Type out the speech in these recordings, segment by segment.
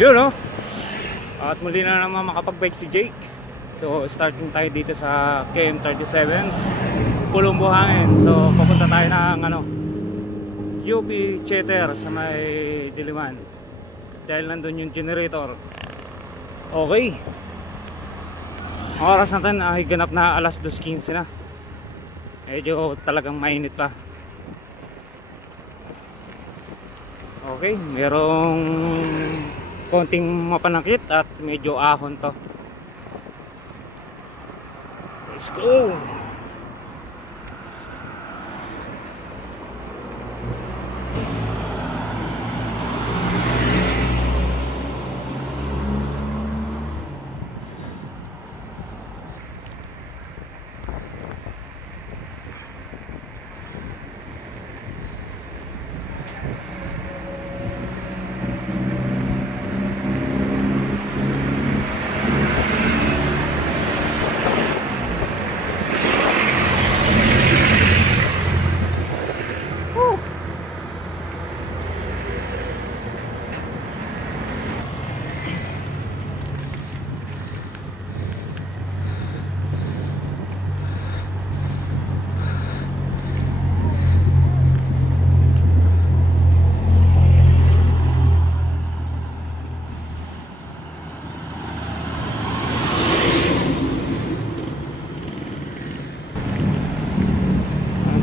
Yun no. At muli na naman makapag-bike si Jake. So starting tayo dito sa KM37 Pulong Buhangin. So papunta tayo ng UP Cheter sa may Diliman. Dahil nandun yung generator. Okay. Ang oras natin ay ganap na alas 2:15 na. Medyo talagang mainit pa. Okay, merong konting mapanakit at medyo ahon to. Let's go!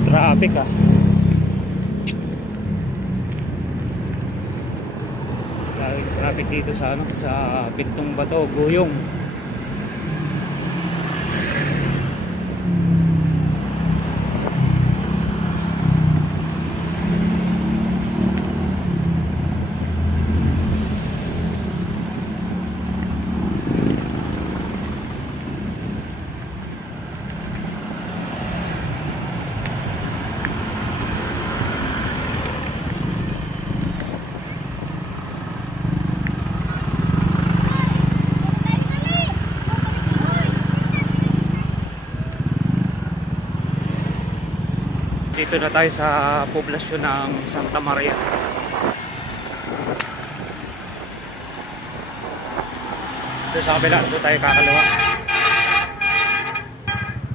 Traffic traffic dito sa sa Pintong Bato, Guyong. Dito na tayo sa poblasyon ng Santa Maria. Dito sa kabila, dito tayo kakalawa.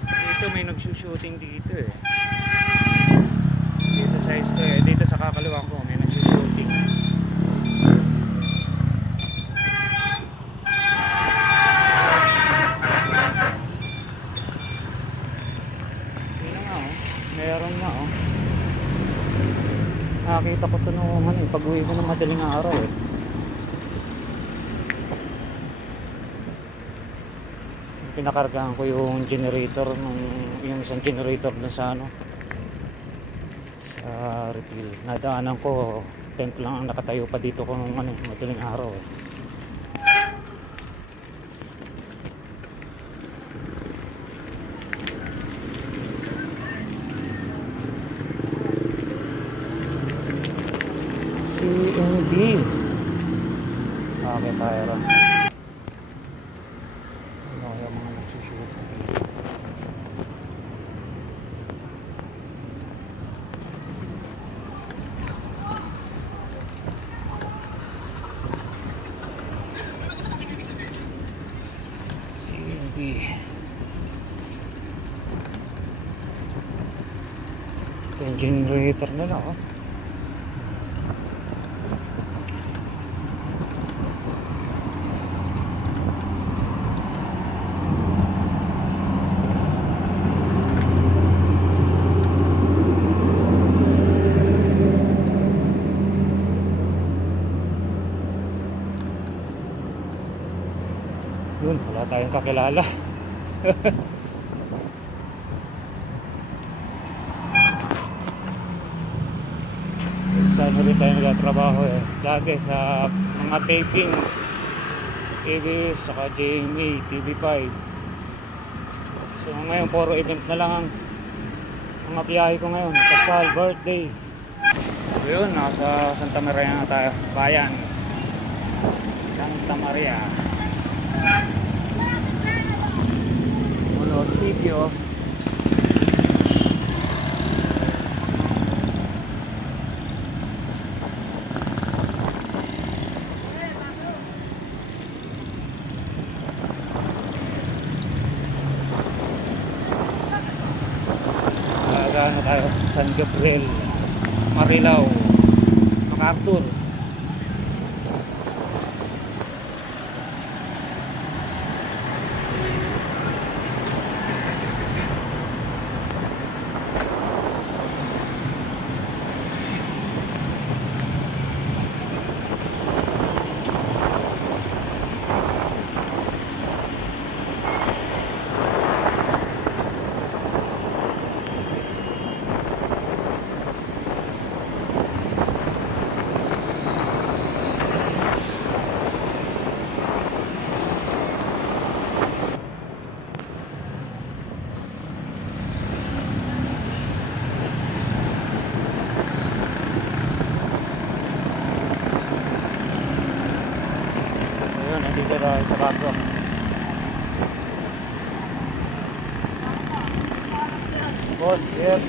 Dito may nagsushooting dito eh. Dito sa dito sa kakalawa ko may nagsushooting. Meron nga nakakita ko ito nung pag-uwi ko ng madaling araw eh. Pinakargahan ko yung generator yung isang generator na sa sa refill. Nadaanan ko tent lang ang nakatayo pa dito ko nung madaling araw eh. CNB. Okay tayo rin. Ano kaya mga nagsushoot? CNB. Ito yung generator nila Yun, wala tayong kakilala. Saan rin tayo nagtatrabaho eh. Dati sa mga taping ABS, saka GMA, TV5. So ngayon puro event na lang ang mga biyahe ko ngayon. Kasal, birthday. So yun, nasa Santa Maria na tayo. Bayan Santa Maria munisipyo. San Gabriel, Marilao, MacArthur. Nandito tayo sa kaso. Boss, here.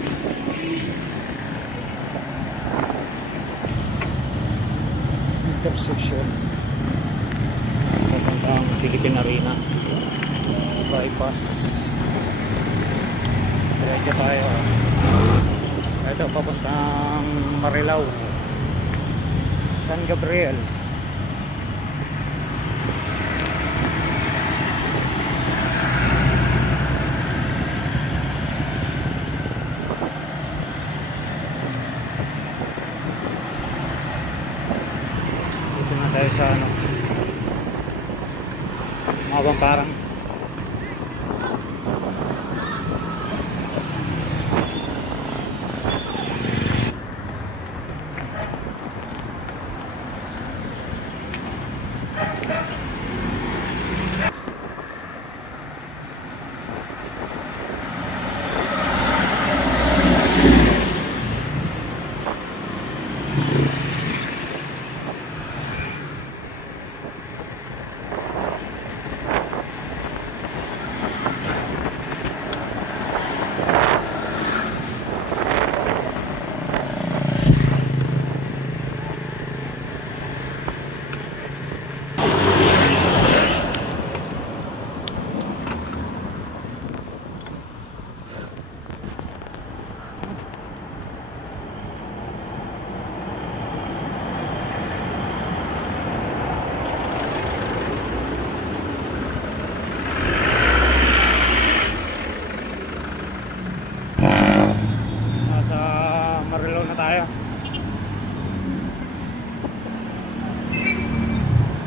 Intersection. Papuntang Philippine Arena. Bypass. Diretso tayo. Ito, papuntang Marilao, San Gabriel. Tayo sa ano, Mabang Parang.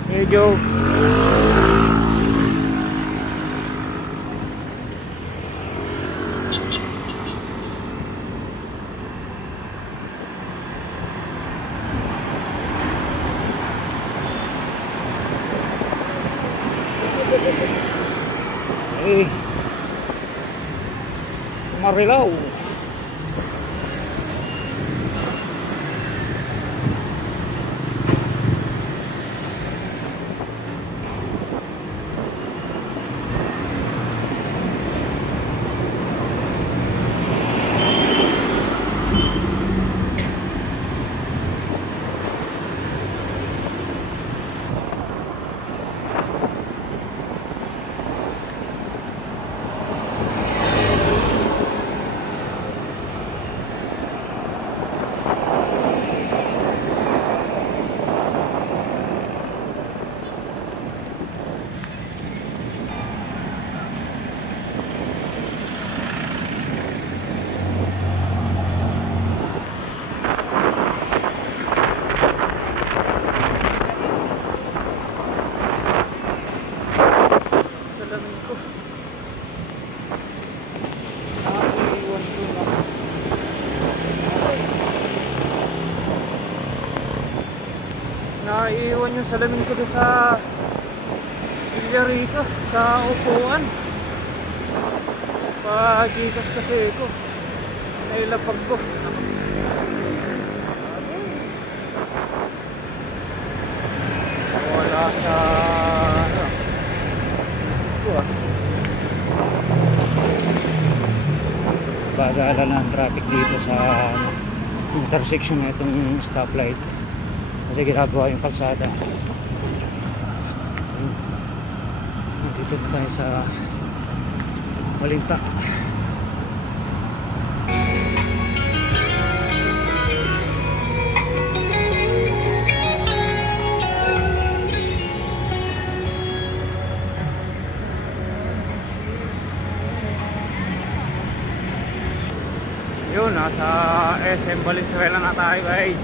Medyo Marilao. Naiiwan yung salamin ko doon sa Villarica, sa upuan. Pa-Gcash kasi ko. Nailapag ko. Wala sa ano, isip ko Bagala na ang traffic dito sa intersection na itong stoplight. Kasi ginagawa yung kalsada. Dito tayo sa Malinta. nasa SM Valenzuela na tayo guys.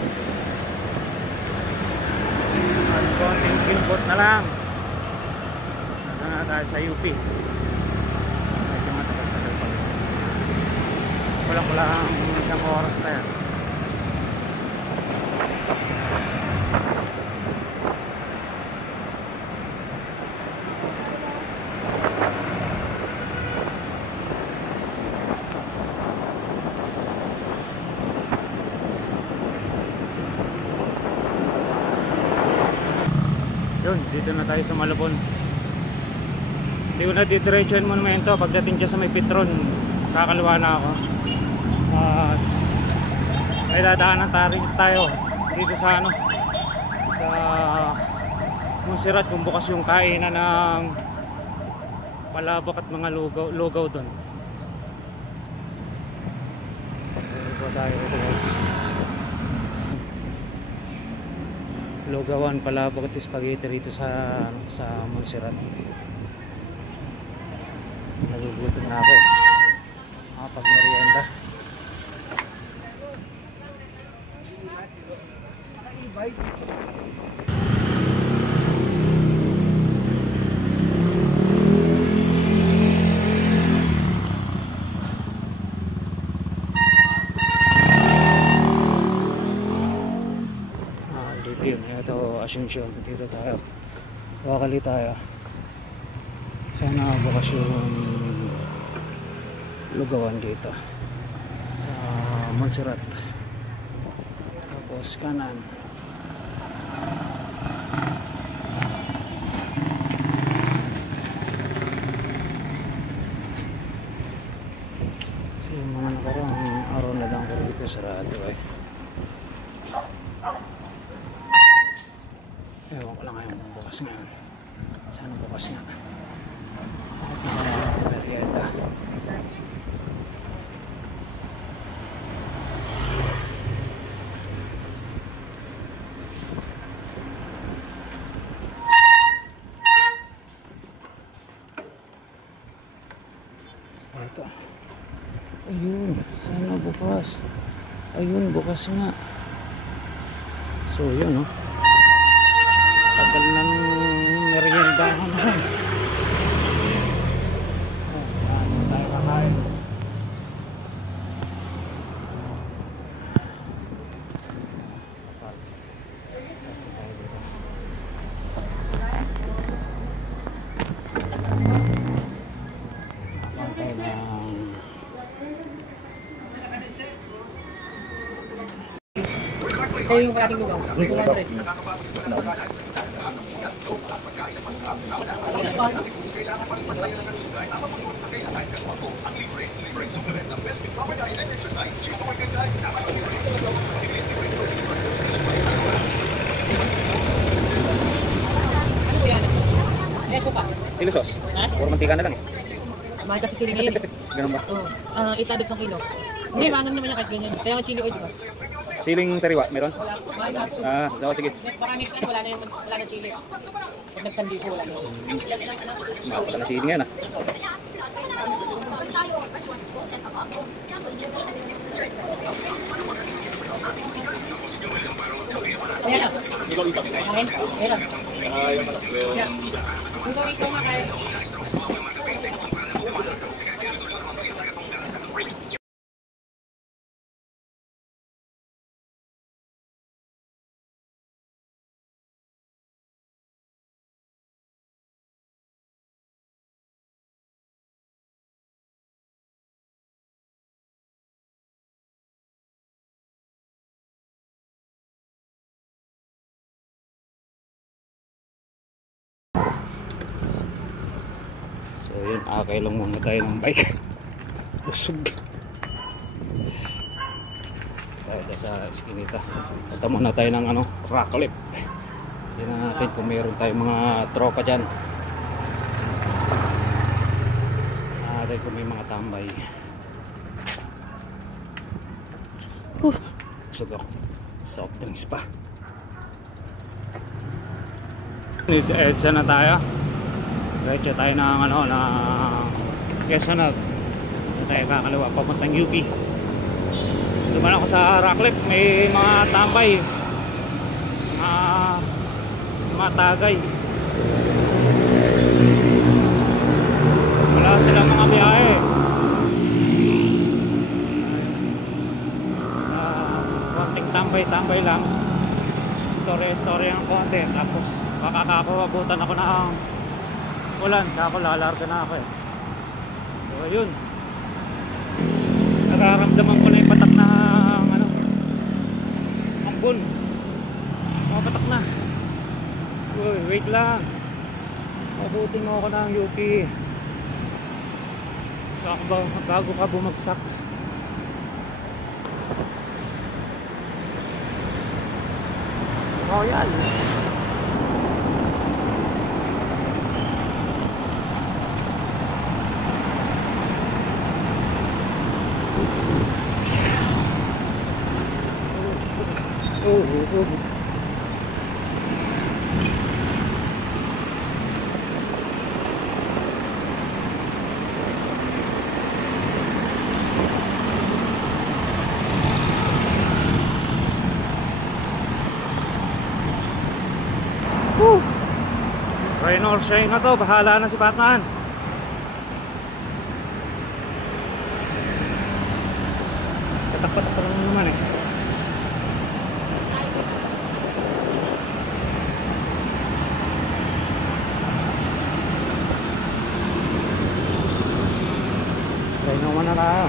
At konting kilbot na lang. Nandun na tayo sa UP. Medyo matagal-tagal pa. Kulang-kulang isang oras na yan. Yun, dito na tayo sa Malabon. Hindi ko na didiretso yung monumento. Pagdating dyan sa may Petron, kakaliwa na ako. At may dadaanan tayo dito sa ano, sa Montserrat, kung bukas yung kainan ng palabok at mga lugaw doon. Dito tayo dito guys. Lugawan, palabok at spaghetti rito sa Montserrat. Nagugutom na ako eh. Pag merienda. Dito yun, ito Asuncion. Dito tayo, wakali tayo. Sana bukas yung lugawan dito sa Montserrat. Tapos kanan so yung mga nakarang araw na lang ko dito sarado eh. Ewan ko lang ngayon kung bukas ngayon. Sana bukas nga. At merienda. Ito. Ayun. Sana bukas. Ayun, bukas nga. So, yun, no? Tagal ng meriendahan na. Ano tayo kakain? Pantay ng Ito yung parating lugaw. 200. Eso pa. sili sauce. Ha? Puro mantika na lang eh. Mahal kasi sili ngayon. Ganun ba? Oo. 800 ng kilo. Hindi, mangang naman niya kahit ganyan. Kaya nga chili oil, di ba? Siling sariwa, meron? Wala. Mahal na. Daw, sige. Baka next time wala na chili. Pag nagsandi ko, wala na. Wala na siling yan ah. Ayan na. Ayan. Ayan. Ayan. Lugaw ito nga kayo. So yun, akay lang muna tayo ng bike. Busog. Tayo sa iskinita. Ito muna tayo ng ano, rock clip. Tignan natin kung meron tayong mga tropa dyan. Natin kung may mga tambay. Busog ako. Soft drinks pa. EDSA na tayo. Diretso tayo ng ano, na Quezon na tayo kakaliwa papuntang UP. Dumaan ako sa Rockcliffe, may mga tambay, mga tagay. Wala silang mga biyahe. Konting tambay-tambay lang. Story ang konti. Tapos makakapabutan ako ng ulan. Kaya ako lalarga na ako eh. So ayun, nararamdaman ko na yung patak na ambon. Patak na. Uy, wait lang, mabuti mo ako ng UP bago ka bumagsak. Oh yan. Oh. Rain or shine na to, bahala na si Batman. Patak-patak pa lang naman eh. Rain naman na tayo.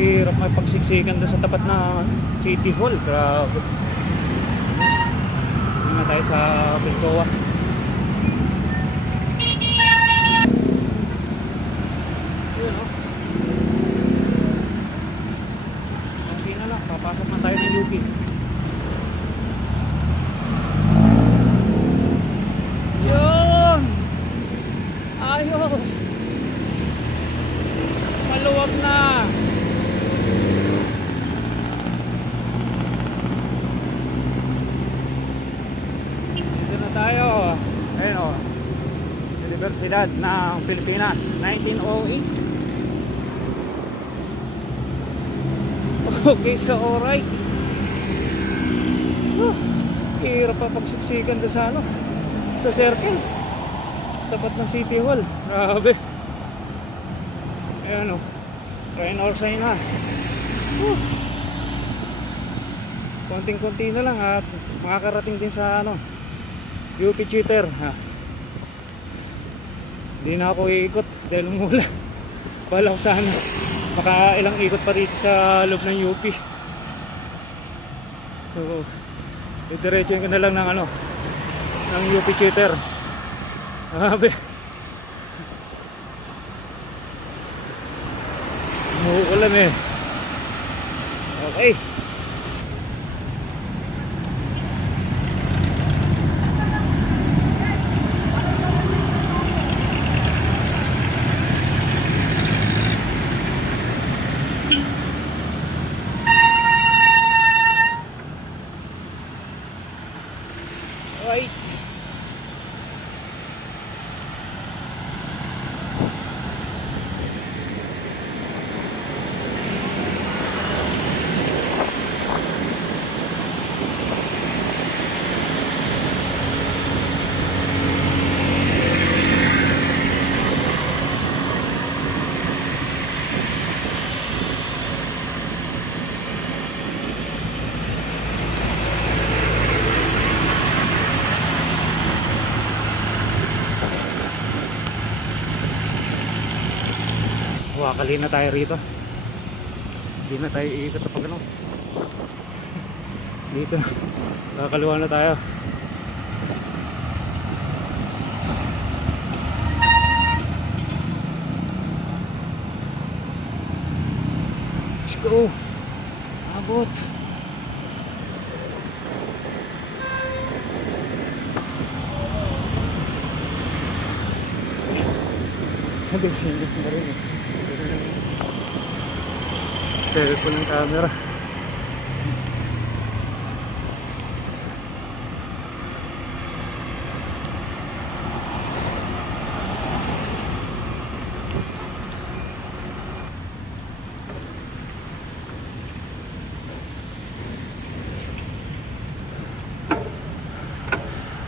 Hirap may pagsiksikan doon sa tapat na City Hall. Grabe. Hindi na tayo sa Bilcoa. Yun o. Kasi na lang, papasok na tayo ng UP. Yun! Ayos! Maluwag na! Tayo, ayun o, Universidad ng Pilipinas, 1908. Okay, so alright. Hirap pa pagsiksikan doon sa sa circle tapat ng City Hall. Grabe. Ayun o, rain or shine na. Konting-konti na lang at makakarating din sa UP cheater. Hindi na ako iikot dahil umulan. Bala ko sana maka ilang ikot pa rito sa loob ng UP. So didiretsuhin ko na lang ng ng UP cheater. Grabe. Umuulan eh. Okay. Wakali na tayo rito. Hindi na tayo iikot na pag ano. Dito na. Kakaluwa na tayo. Let's go. Abot. Sabi singles na rin eh. Cellphone ng camera.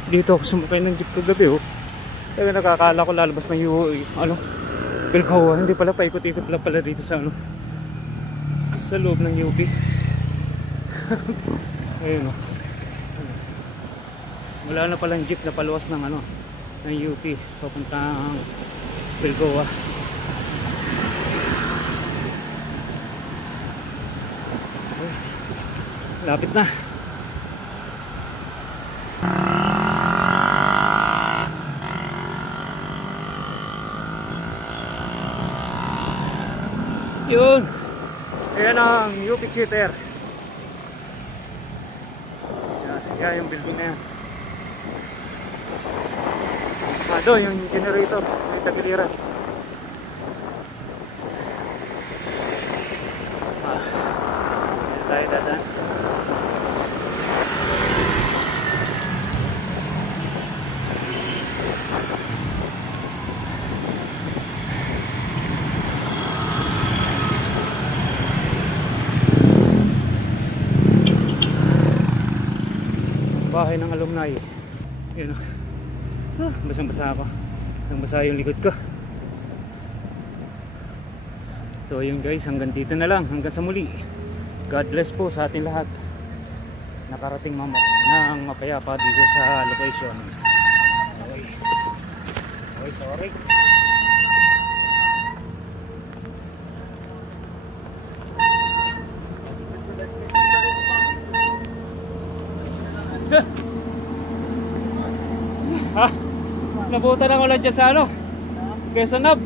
Dito ako sumakay ng jeep kagabi oh. Kaya nakakala ko lalabas ng ano, Bilcoa. Hindi pala, paikot-ikot lang pala dito sa ano, sa loob ng UP. Ayun oh. Wala na palang jeep na paluwas ng ano, ng UP papuntang Bilcoa. Okay. Lapit na. Yun. Ayan ang UP Cheater. Yan yung building na yan. Doon yung generator, yung tagiliran. Tayo dadaan. Bahay ng alumni. Yun o. Basang-basa ako. Basang-basa yung likod ko. So yun guys, hanggang dito na lang. Hanggang sa muli. God bless po sa ating lahat. Nakarating ng mapayapa dito sa location. Okay. Okay, sorry. Ha? Nabutan ako lang dyan sa ano? Quezon Hub.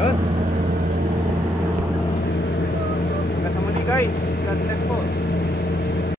Yun. Hanggang sa muli guys.